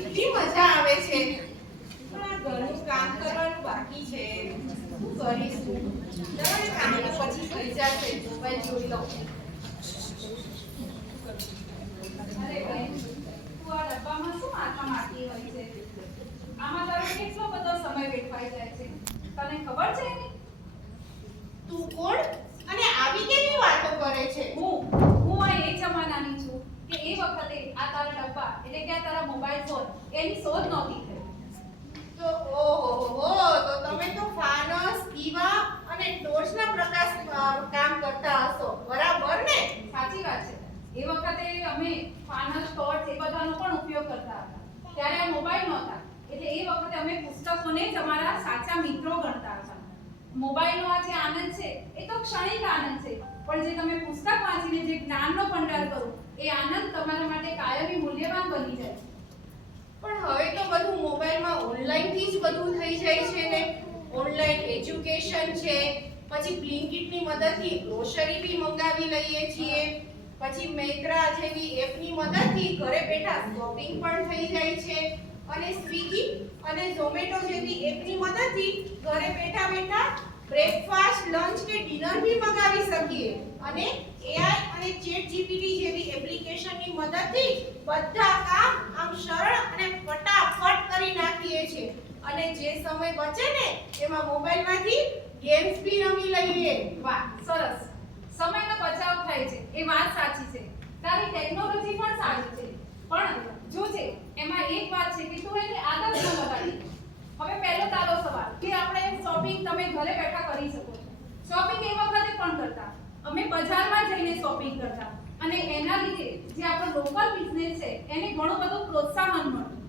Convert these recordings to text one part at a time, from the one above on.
કેટલી મજા આવે છે, પણ આ ઘરનું કામ કરવાનું બાકી છે. શું કરીશું? ચાલો કામ તો પછી થઈ જશે. મોબાઈલ જોઈ લઉં. અરે બેન, તું આ ડબ્બામાં શું માથા મારતી હોય છે? આમાં તારો કેટલો બધો સમય વેડફાઈ જાય છે, તને ખબર છે એની? તું કોણ અને આવી કેવી વાતો કરે છે? હું આ એ જમાનાની છું કે એ વખતે આ તારા ડબ્બા એટલે કે આ તારા મોબાઈલ ફોન એની શોધ નહોતી થઈ. તો ઓહો, તો તમે તો ફાનસ, દીવા અને ટોર્ચના પ્રકાશ કામ કરતા હશો, બરાબર ને? સાચી વાત છે. એ વખતે અમે ફાનસ, ટોર્ચ એ બધાનો પણ ઉપયોગ કરતા હતા. ત્યારે આ મોબાઈલ નહોતા, એટલે એ વખતે અમે પુસ્તકોને જ અમારા સાચા મિત્રો ગણતા હતા. મોબાઈલનો આ જે આનંદ છે એ તો ક્ષણિક આનંદ છે, પણ જે તમે પુસ્તક વાંચીને જે જ્ઞાનનો ભંડાર કરો એ આનંદ તમારા માટે કાયમી મૂલ્યવાન બની જાય છે. પણ હવે તો બધું મોબાઈલમાં ઓનલાઈન થી જ બધું થઈ જાય છે ને. ઓનલાઈન એજ્યુકેશન છે, પછી બ્લિંકિટની મદદથી ગ્રોસરી બી મંગાવી લઈએ છીએ, પછી મૈત્રા જેવી એપની મદદથી ઘરે બેઠા શોપિંગ પણ થઈ જાય છે, અને સ્વિગી અને ઝોમેટો જેવી એપની મદદથી ઘરે બેઠા બેઠા બ્રેકફાસ્ટ, લંચ કે ડિનર બી મંગાવી શકીએ, અને એઆઈ અને ચેટ જીપીટી જેવી એપ્લિકેશનની મદદથી બધા કામ આમ સરળ અને ફટાફટ કરી નાખીએ છીએ. અને જે સમય બચે ને એમાં મોબાઈલમાંથી ગેમ્સ બી રમી લઈએ. વાહ, સરસ. સમયનો બચાવ થાય છે એ વાત સાચી છે. તારી ટેકનોલોજી પણ સારી છે, પણ જો છે એમાં એક વાત છે કે તું એની આદત ન લગાડી. હવે પહેલો તારો સવાલ કે આપણે શોપિંગ તમે ઘરે બેઠા કરી શકો છો. શોપિંગ એ વખતે પણ કરતા, અમે બજારમાં જઈને શોપિંગ કરતા, અને એના લીધે જે આપણો લોકલ બિઝનેસ છે એને ઘણું બધું પ્રોત્સાહન મળતું.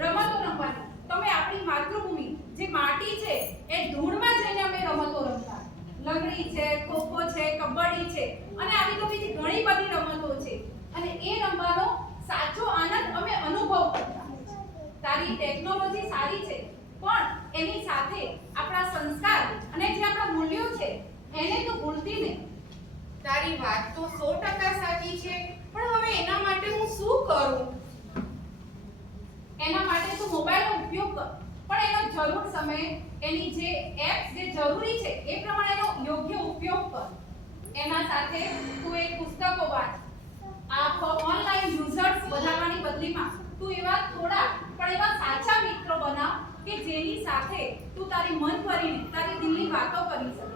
રમતો રમવાની, તમે આપણી માતૃભૂમિ જે માટી છે એ ધૂળમાં જઈને અમે રમતો રમતા. લંગડી છે, ખોખો છે, કબડ્ડી છે, અને આવી તો બીજી ઘણી બધી રમતો છે, અને એ રમવાનો સાચો આનંદ અમે અનુભવ કરતા. તારી ટેકનોલોજી સારી છે, પણ એની સાથે આપણા સંસ્કાર અને જે આપણા મૂલ્યો છે એને તો ભૂલતી નહીં. તારી વાત તો 100% સાચી છે, પણ હવે એના માટે હું શું કરું? એના માટે તું મોબાઈલનો ઉપયોગ કર, પણ એનો જરૂર સમયે એની જે એપ્સ જે જરૂરી છે એ પ્રમાણેનો યોગ્ય ઉપયોગ કર. એના સાથે તું એક પુસ્તકો વાંચ. આ ઓનલાઈન યુઝર્સ વધારવાની બદલીમાં તું એવા થોડા પણ એવા સાચા મિત્રો બનાવ કે જેની સાથે તું તારી મન ભરીને તારી દિલની વાતો કરી શકે.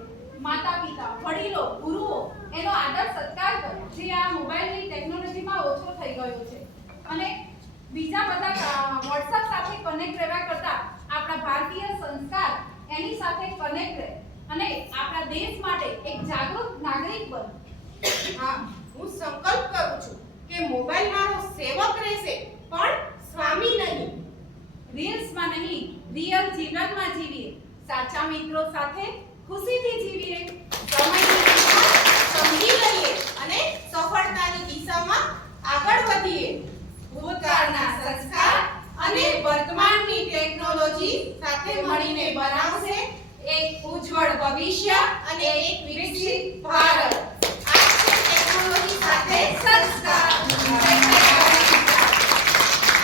માતા પિતા, વડીલો, ગુરુઓ એનો આદર સત્કાર કર, જે આ મોબાઈલની ટેકનોલોજીમાં ઓછો થઈ ગયો છે. અને બીજા બધા WhatsApp સાથે કનેક્ટ રહેવા કરતા આપણા ભારતીય સંસ્કાર એની સાથે કનેક્ટ રહે અને આપણા દેશ માટે એક જાગૃત નાગરિક બન. હા, હું સંકલ્પ કરું છું કે મોબાઈલ મારો સેવક રહેશે, પણ સ્વામી નહીં. રીલ્સમાં નહીં, રિયલ જીવનમાં જીવીએ. સાચા મિત્રો સાથે ખુશીથી જીવીએ. સમયની કિંમત સમજી લઈએ અને સફળતાની દિશામાં આગળ વધીએ. ભૂતકાળના સંસ્કાર અને વર્તમાનની ટેકનોલોજી સાથે મળીને બનાવશે એક ઉજ્જવળ ભવિષ્ય અને એક વિકસિત ભારત. આ છે ટેકનોલોજી સાથે સંસ્કાર.